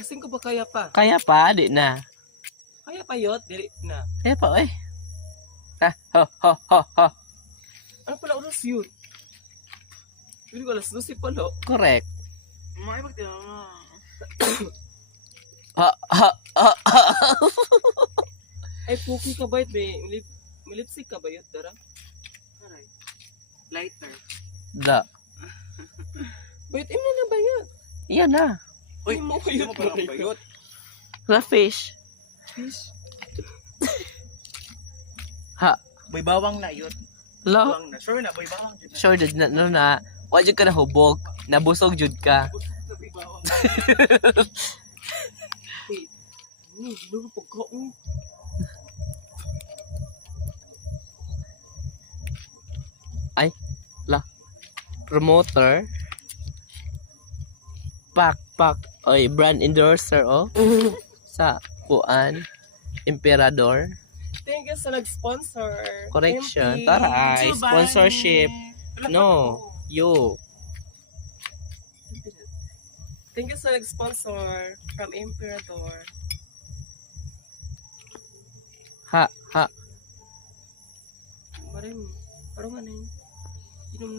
Kasing ko ba kaya pa? Kaya pa, di na. Kaya pa yot? Dili na. Kaya pa, eh. Ha, ho, ho, ho, ho. Ano pala oras yun? Hindi ko alas 12 pala. Correct. May magtira nga. Ha, ha, ha, ha. Ay, puki ka ba yun? May lipstick ka ba yun, Dara? Aray. Lighter. Da. Bayot, imo na bayot. Yan na. Uy, mo bayot mo bayot. Sa fish. Fish. Ha. May bawang na yun. Lo. Bawang na. Sure na, may bawang yun. Sure, jud na, no na. Wajud ka na hubog. Nabusog jud ka. May bawang. Hey, ano pagkaon? Ay, la. Promoter. Pak. Oy, brand endorser, oh. Sa kuan. Emperador. Thank you sa nag-sponsor. Correction. MP. Tara, ay. Juban. Sponsorship. Wala pa No. ako. You. Thank you sa nag-sponsor from Emperador. Ha. Marim, parang ano yun? Inom na.